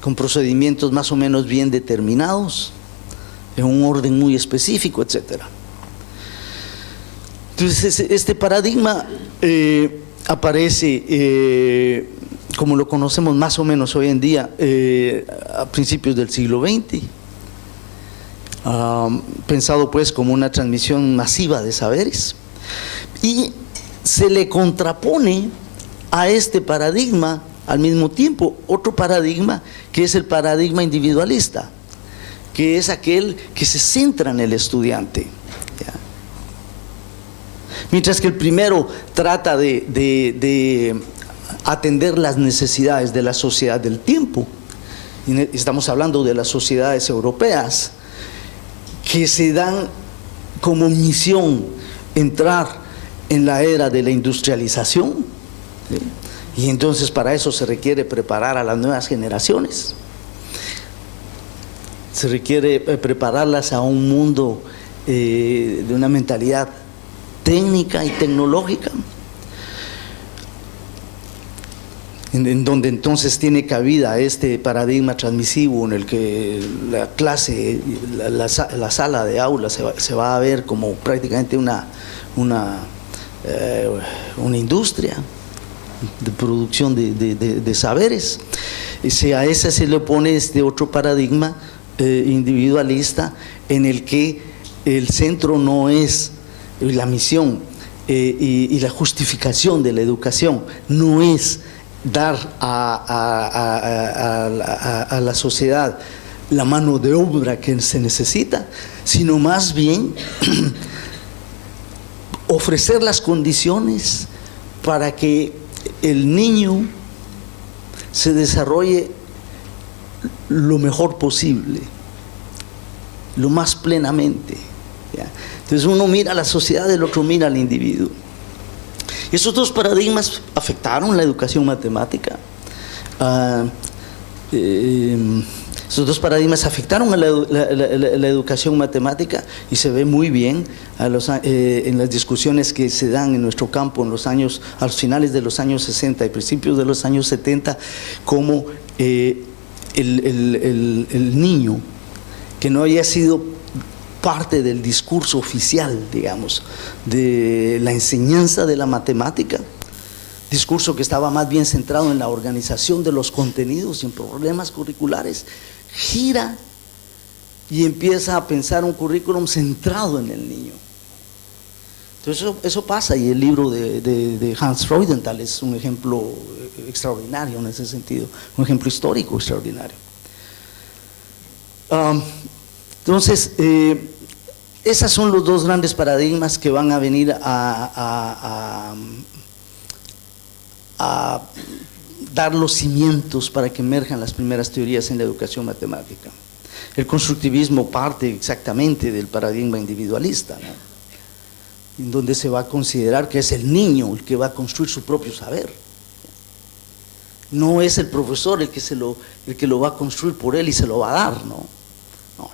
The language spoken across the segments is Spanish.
con procedimientos más o menos bien determinados, en un orden muy específico, etc. Entonces, este paradigma aparece como lo conocemos más o menos hoy en día, a principios del siglo XX, pensado pues como una transmisión masiva de saberes, y se le contrapone a este paradigma al mismo tiempo otro paradigma que es el paradigma individualista, que es aquel que se centra en el estudiante, ¿ya? Mientras que el primero trata de atender las necesidades de la sociedad del tiempo. Estamos hablando de las sociedades europeas que se dan como misión entrar en la era de la industrialización, ¿sí? Y entonces para eso se requiere preparar a las nuevas generaciones, se requiere prepararlas a un mundo de una mentalidad técnica y tecnológica, en donde entonces tiene cabida este paradigma transmisivo en el que la clase, la sala de aula se va a ver como prácticamente una industria de producción de saberes. A ese se le opone este otro paradigma individualista en el que el centro no es la misión y la justificación de la educación, no es dar a la sociedad la mano de obra que se necesita, sino más bien ofrecer las condiciones para que el niño se desarrolle lo mejor posible, lo más plenamente, ¿ya? Entonces uno mira a la sociedad, el otro mira al individuo. Esos dos paradigmas afectaron la educación matemática. Esos dos paradigmas afectaron a la educación matemática y se ve muy bien en las discusiones que se dan en nuestro campo a los finales de los años 60 y principios de los años 70, como el niño que no haya sido parte del discurso oficial, digamos, de la enseñanza de la matemática, discurso que estaba más bien centrado en la organización de los contenidos y en problemas curriculares, gira y empieza a pensar un currículum centrado en el niño. Entonces eso pasa, y el libro de Hans Freudenthal es un ejemplo extraordinario en ese sentido, un ejemplo histórico extraordinario. Entonces, esos son los dos grandes paradigmas que van a venir a dar los cimientos para que emerjan las primeras teorías en la educación matemática. El constructivismo parte exactamente del paradigma individualista, ¿no? En donde se va a considerar que es el niño el que va a construir su propio saber. No es el profesor el que lo va a construir por él y se lo va a dar, ¿no? No,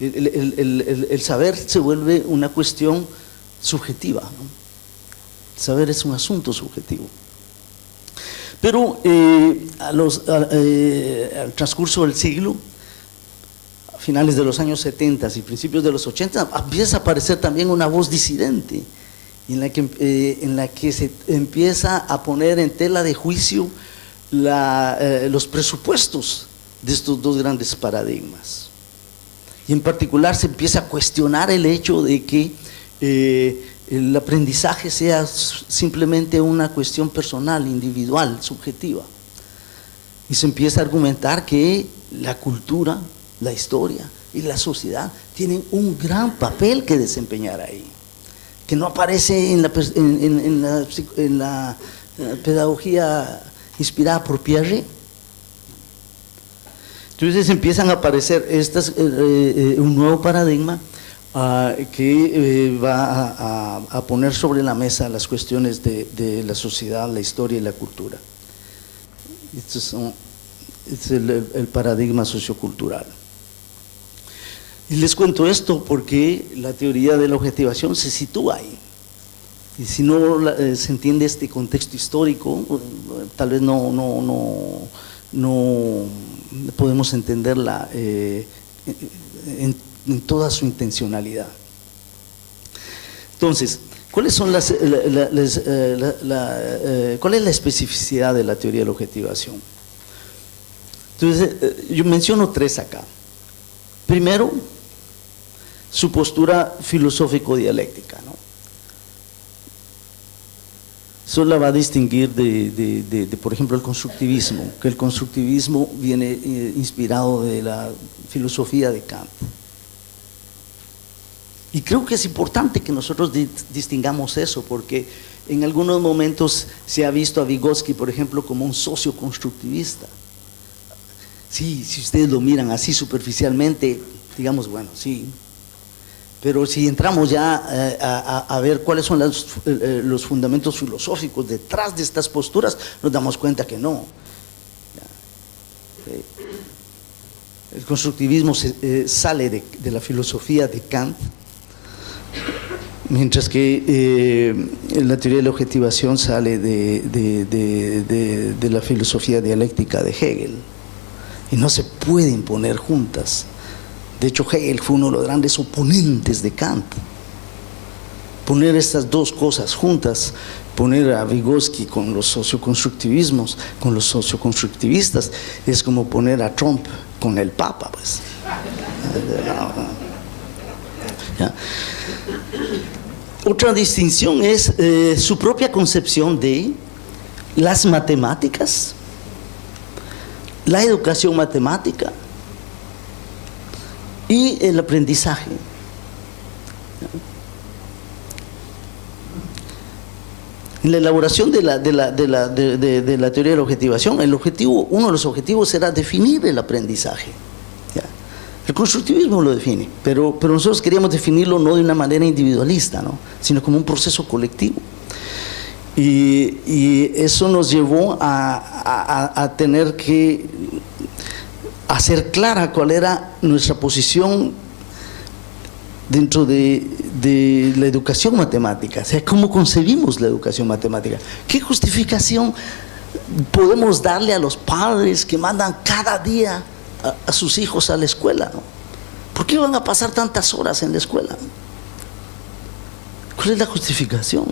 el saber se vuelve una cuestión subjetiva, ¿no? El saber es un asunto subjetivo. Pero al transcurso del siglo, a finales de los años 70 y principios de los 80, empieza a aparecer también una voz disidente, en la que se empieza a poner en tela de juicio los presupuestos de estos dos grandes paradigmas. Y en particular se empieza a cuestionar el hecho de que el aprendizaje sea simplemente una cuestión personal, individual, subjetiva. Y se empieza a argumentar que la cultura, la historia y la sociedad tienen un gran papel que desempeñar ahí, que no aparece en la pedagogía inspirada por Piaget. Entonces empiezan a aparecer un nuevo paradigma que va a poner sobre la mesa las cuestiones de la sociedad, la historia y la cultura. Este es el paradigma sociocultural. Y les cuento esto porque la teoría de la objetivación se sitúa ahí. Y si no se entiende este contexto histórico, tal vez no no podemos entenderla en toda su intencionalidad. Entonces, ¿cuál es la especificidad de la teoría de la objetivación? Entonces, yo menciono tres acá. Primero, su postura filosófico-dialéctica, ¿no? Eso la va a distinguir por ejemplo, el constructivismo, que el constructivismo viene inspirado de la filosofía de Kant. Y creo que es importante que nosotros distingamos eso, porque en algunos momentos se ha visto a Vygotsky, por ejemplo, como un socio constructivista. Sí, si ustedes lo miran así superficialmente, digamos, bueno, sí. Pero si entramos ya a ver cuáles son los fundamentos filosóficos detrás de estas posturas, nos damos cuenta que no. El constructivismo sale de la filosofía de Kant, mientras que la teoría de la objetivación sale de la filosofía dialéctica de Hegel. Y no se pueden poner juntas. De hecho, Hegel fue uno de los grandes oponentes de Kant. Poner estas dos cosas juntas, poner a Vygotsky con los socioconstructivismos, con los socioconstructivistas, es como poner a Trump con el Papa, pues. ¿Ya? Otra distinción es su propia concepción de las matemáticas, la educación matemática y el aprendizaje. En la elaboración de la teoría de la objetivación, uno de los objetivos era definir el aprendizaje. ¿Ya? El constructivismo lo define, pero nosotros queríamos definirlo no de una manera individualista, ¿no?, sino como un proceso colectivo. Y eso nos llevó a tener que hacer clara cuál era nuestra posición dentro de la educación matemática, o sea, cómo concebimos la educación matemática. ¿Qué justificación podemos darle a los padres que mandan cada día a sus hijos a la escuela, ¿no? ¿Por qué van a pasar tantas horas en la escuela? ¿Cuál es la justificación?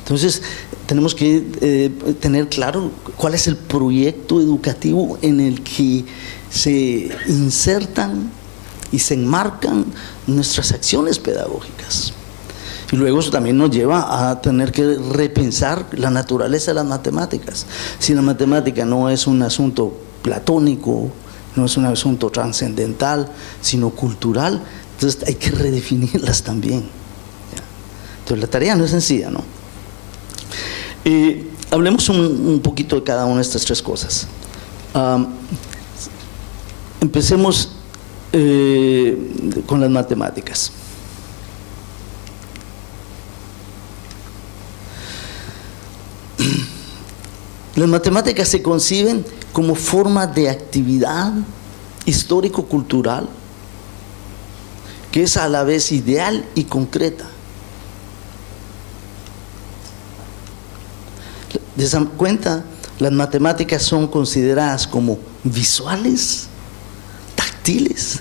Entonces, tenemos que tener claro cuál es el proyecto educativo en el que se insertan y se enmarcan nuestras acciones pedagógicas. Y luego eso también nos lleva a tener que repensar la naturaleza de las matemáticas. Si la matemática no es un asunto platónico, no es un asunto trascendental, sino cultural, entonces hay que redefinirlas también. Entonces la tarea no es sencilla, ¿no? Hablemos un poquito de cada una de estas tres cosas. Empecemos con las matemáticas. Las matemáticas se conciben como forma de actividad histórico-cultural que es a la vez ideal y concreta. ¿Se dan cuenta? Las matemáticas son consideradas como visuales, táctiles,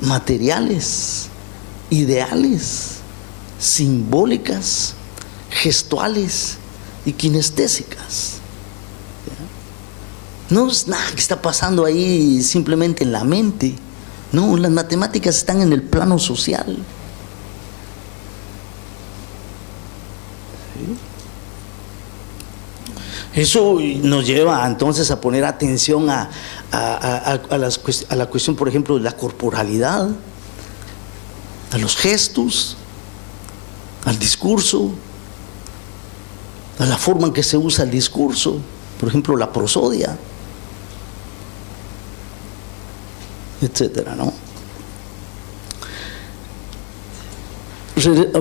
materiales, ideales, simbólicas, gestuales y kinestésicas. No es nada que está pasando ahí simplemente en la mente. No, las matemáticas están en el plano social. Eso nos lleva entonces a poner atención a la cuestión, por ejemplo, de la corporalidad, a los gestos, al discurso, a la forma en que se usa el discurso, por ejemplo, la prosodia, etcétera, ¿no?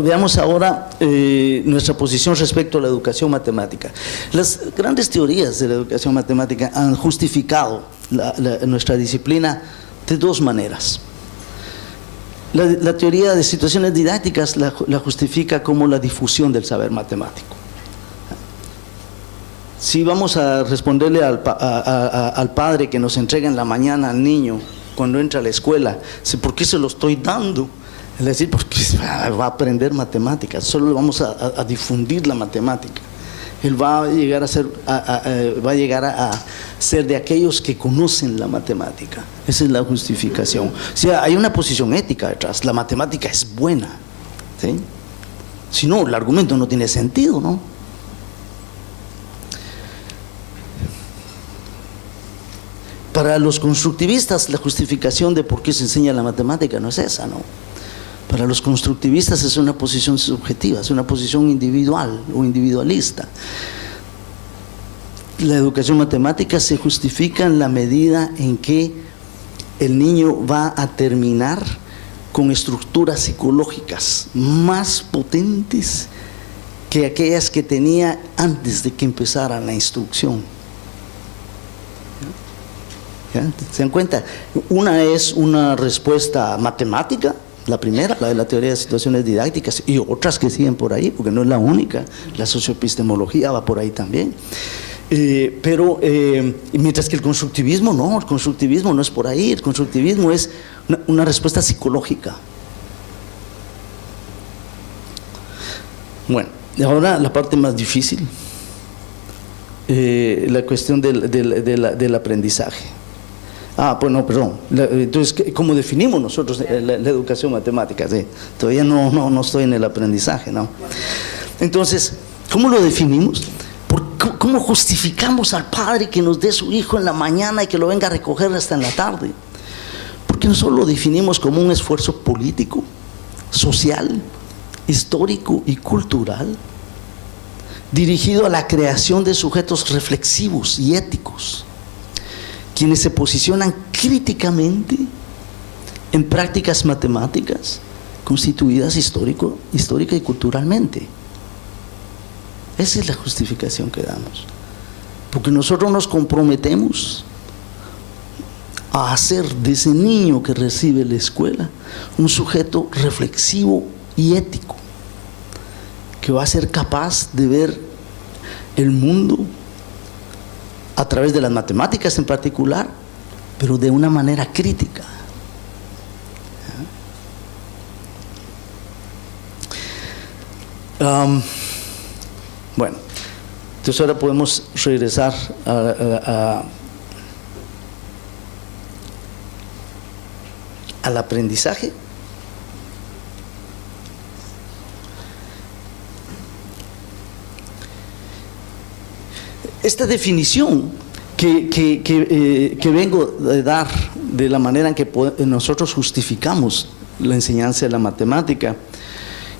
Veamos ahora nuestra posición respecto a la educación matemática. Las grandes teorías de la educación matemática han justificado nuestra disciplina de dos maneras. La teoría de situaciones didácticas la justifica como la difusión del saber matemático. Si vamos a responderle al padre que nos entrega en la mañana al niño cuando entra a la escuela, ¿por qué se lo estoy dando? Es decir, porque va a aprender matemáticas, solo le vamos a difundir la matemática. Él va a llegar a ser de aquellos que conocen la matemática. Esa es la justificación. O sea, hay una posición ética detrás. La matemática es buena, ¿sí? Si no, el argumento no tiene sentido, ¿no? Para los constructivistas, la justificación de por qué se enseña la matemática no es esa, ¿no? Para los constructivistas es una posición subjetiva, es una posición individual o individualista. La educación matemática se justifica en la medida en que el niño va a terminar con estructuras psicológicas más potentes que aquellas que tenía antes de que empezara la instrucción. ¿Ya? ¿Se dan cuenta? Una es una respuesta matemática, la primera, la de la teoría de situaciones didácticas, y otras que siguen por ahí, porque no es la única. La socioepistemología va por ahí también. Mientras que el constructivismo no es por ahí. El constructivismo es una respuesta psicológica. Bueno, ahora la parte más difícil, la cuestión del aprendizaje. Entonces, ¿cómo definimos nosotros la educación matemática? Sí, todavía no estoy en el aprendizaje, ¿no? Entonces, ¿cómo lo definimos? ¿Cómo justificamos al padre que nos dé su hijo en la mañana y que lo venga a recoger hasta en la tarde? Porque nosotros lo definimos como un esfuerzo político, social, histórico y cultural, dirigido a la creación de sujetos reflexivos y éticos, quienes se posicionan críticamente en prácticas matemáticas constituidas histórica y culturalmente. Esa es la justificación que damos, porque nosotros nos comprometemos a hacer de ese niño que recibe la escuela un sujeto reflexivo y ético, que va a ser capaz de ver el mundo a través de las matemáticas en particular, pero de una manera crítica. Bueno, entonces ahora podemos regresar al aprendizaje. Esta definición que vengo a dar de la manera en que nosotros justificamos la enseñanza de la matemática,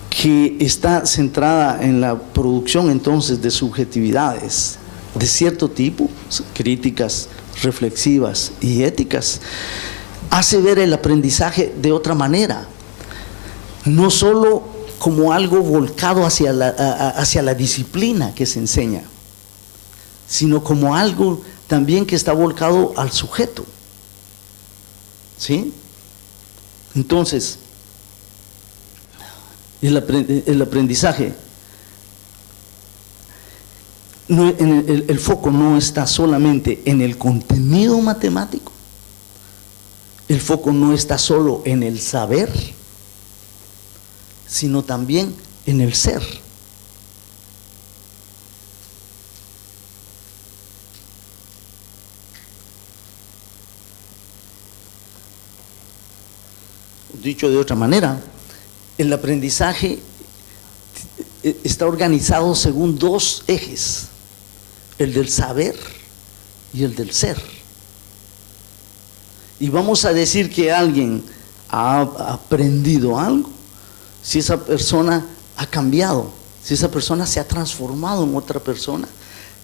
que está centrada en la producción entonces de subjetividades de cierto tipo, críticas, reflexivas y éticas, hace ver el aprendizaje de otra manera, no solo como algo volcado hacia la disciplina que se enseña, sino como algo también que está volcado al sujeto. ¿Sí? Entonces, el aprendizaje, el foco no está solamente en el contenido matemático, el foco no está solo en el saber, sino también en el ser. Dicho de otra manera, el aprendizaje está organizado según dos ejes, el del saber y el del ser. Y vamos a decir que alguien ha aprendido algo si esa persona ha cambiado, si esa persona se ha transformado en otra persona,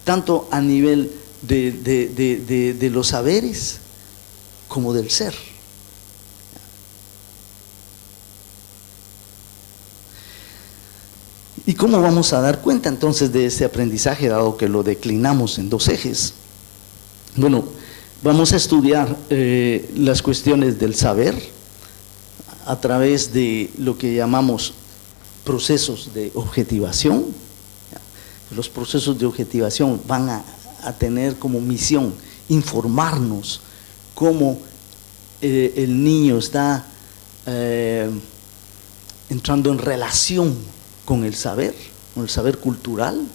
tanto a nivel de los saberes como del ser. ¿Y cómo vamos a dar cuenta entonces de este aprendizaje, dado que lo declinamos en dos ejes? Bueno, vamos a estudiar las cuestiones del saber a través de lo que llamamos procesos de objetivación, Los procesos de objetivación van a tener como misión informarnos cómo el niño está entrando en relación con el saber cultural,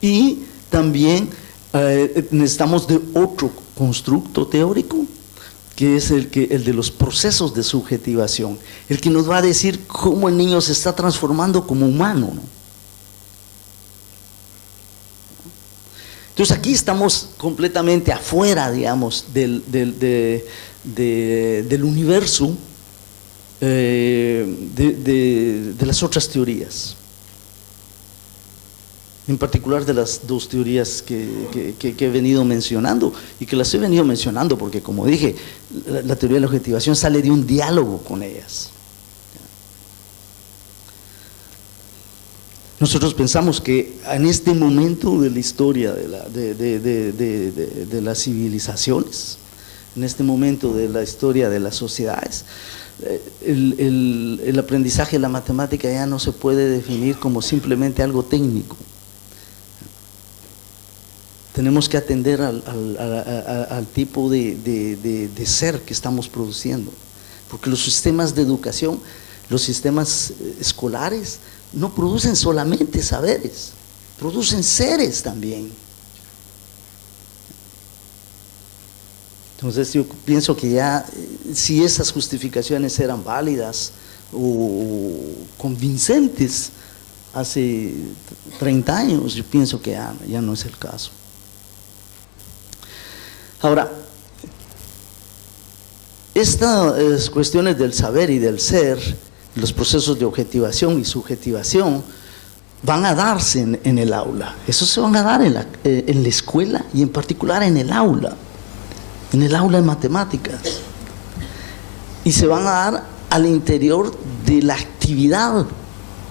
y también necesitamos de otro constructo teórico, que es el de los procesos de subjetivación, el que nos va a decir cómo el niño se está transformando como humano, ¿no? Entonces aquí estamos completamente afuera, digamos, del universo de las otras teorías, en particular de las dos teorías que he venido mencionando, y que las he venido mencionando porque, como dije, la teoría de la objetivación sale de un diálogo con ellas. Nosotros pensamos que en este momento de la historia de las civilizaciones, en este momento de la historia de las sociedades, el aprendizaje de la matemática ya no se puede definir como simplemente algo técnico. Tenemos que atender al tipo de ser que estamos produciendo, porque los sistemas de educación, los sistemas escolares, no producen solamente saberes, producen seres también. Entonces yo pienso que ya, si esas justificaciones eran válidas o convincentes hace 30 años, yo pienso que ya no es el caso. Ahora, estas cuestiones del saber y del ser, los procesos de objetivación y subjetivación, van a darse en el aula. Eso se van a dar en la escuela, y en particular en el aula de matemáticas. Y se van a dar al interior de la actividad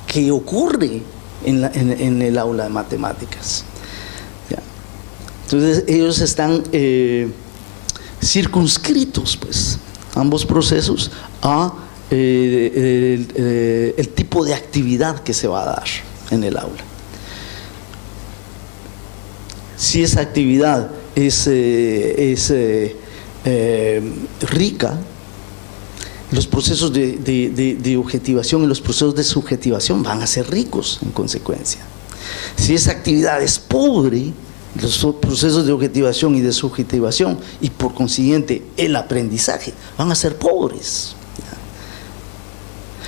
que ocurre en el aula de matemáticas. ¿Ya? Entonces ellos están circunscritos, pues, ambos procesos, a el tipo de actividad que se va a dar en el aula. Si esa actividad es rica, los procesos de objetivación y los procesos de subjetivación van a ser ricos en consecuencia. Si esa actividad es pobre, los procesos de objetivación y de subjetivación, y por consiguiente el aprendizaje, van a ser pobres.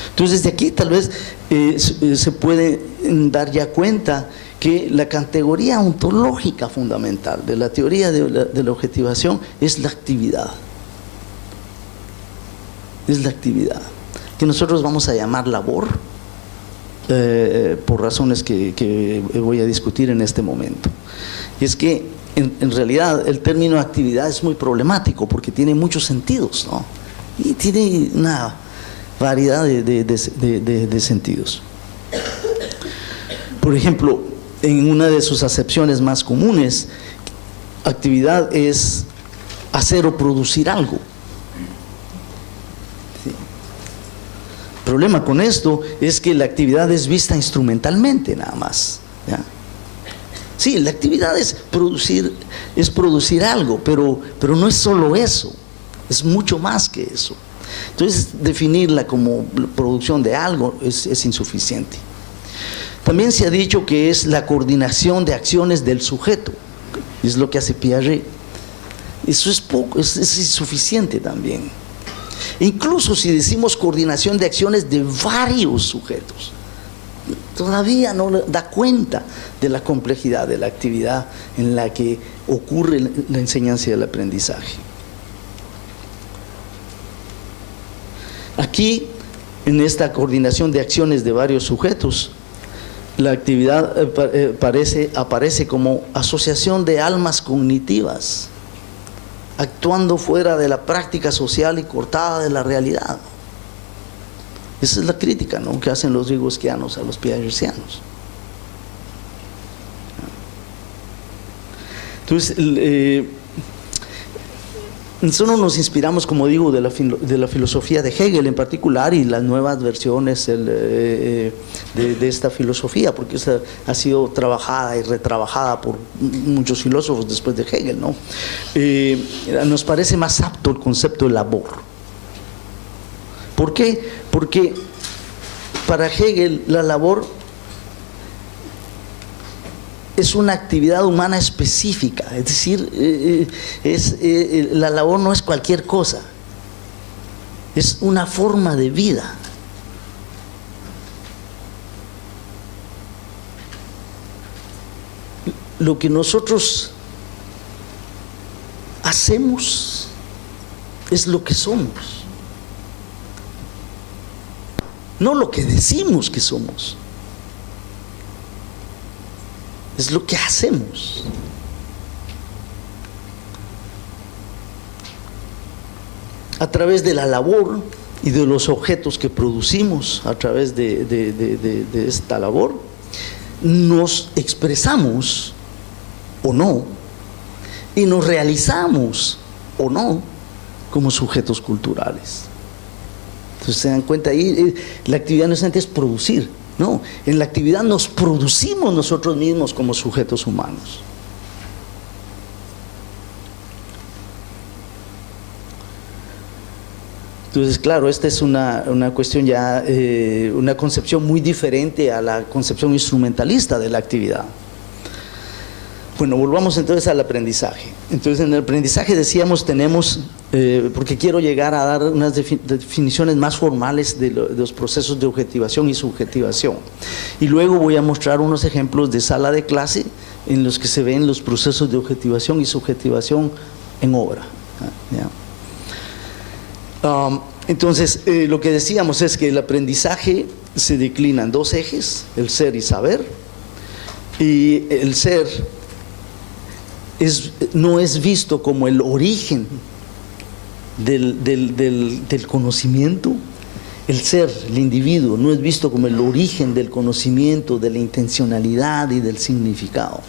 Entonces, de aquí tal vez se puede dar ya cuenta que la categoría ontológica fundamental de la teoría de la objetivación es la actividad. Es la actividad, que nosotros vamos a llamar labor, por razones que voy a discutir en este momento. Y es que en realidad el término actividad es muy problemático porque tiene muchos sentidos, ¿no? Y tiene una variedad de sentidos. Por ejemplo, en una de sus acepciones más comunes, actividad es hacer o producir algo. ¿Sí? El problema con esto es que la actividad es vista instrumentalmente nada más, ¿ya? Sí, la actividad es producir algo, pero no es solo eso, es mucho más que eso. Entonces, definirla como producción de algo es insuficiente. También se ha dicho que es la coordinación de acciones del sujeto, es lo que hace Piaget. Eso es poco, es insuficiente también. E incluso si decimos coordinación de acciones de varios sujetos, todavía no da cuenta de la complejidad de la actividad en la que ocurre la enseñanza y el aprendizaje. Aquí, en esta coordinación de acciones de varios sujetos, la actividad aparece como asociación de almas cognitivas, actuando fuera de la práctica social y cortada de la realidad. Esa es la crítica, ¿no?, que hacen los vygotskianos a los piagetianos. Entonces, nosotros nos inspiramos, como digo, de la filosofía de Hegel en particular y las nuevas versiones de esta filosofía, porque esta ha sido trabajada y retrabajada por muchos filósofos después de Hegel, ¿no? Nos parece más apto el concepto de labor. ¿Por qué? Porque para Hegel la labor es una actividad humana específica, es decir, la labor no es cualquier cosa, es una forma de vida. Lo que nosotros hacemos es lo que somos, no lo que decimos que somos. Es lo que hacemos. A través de la labor y de los objetos que producimos a través de esta labor, nos expresamos o no, y nos realizamos o no como sujetos culturales. Entonces se dan cuenta ahí, la actividad no es producir. No, en la actividad nos producimos nosotros mismos como sujetos humanos. Entonces, claro, esta es una cuestión ya, una concepción muy diferente a la concepción instrumentalista de la actividad. Bueno, volvamos entonces al aprendizaje. Entonces, en el aprendizaje decíamos, tenemos, porque quiero llegar a dar unas definiciones más formales de los procesos de objetivación y subjetivación. Y luego voy a mostrar unos ejemplos de sala de clase en los que se ven los procesos de objetivación y subjetivación en obra. Entonces, lo que decíamos es que el aprendizaje se declina en dos ejes, el ser y saber. Y el ser no es visto como el origen del conocimiento. El ser, el individuo, no es visto como el origen del conocimiento, de la intencionalidad y del significado.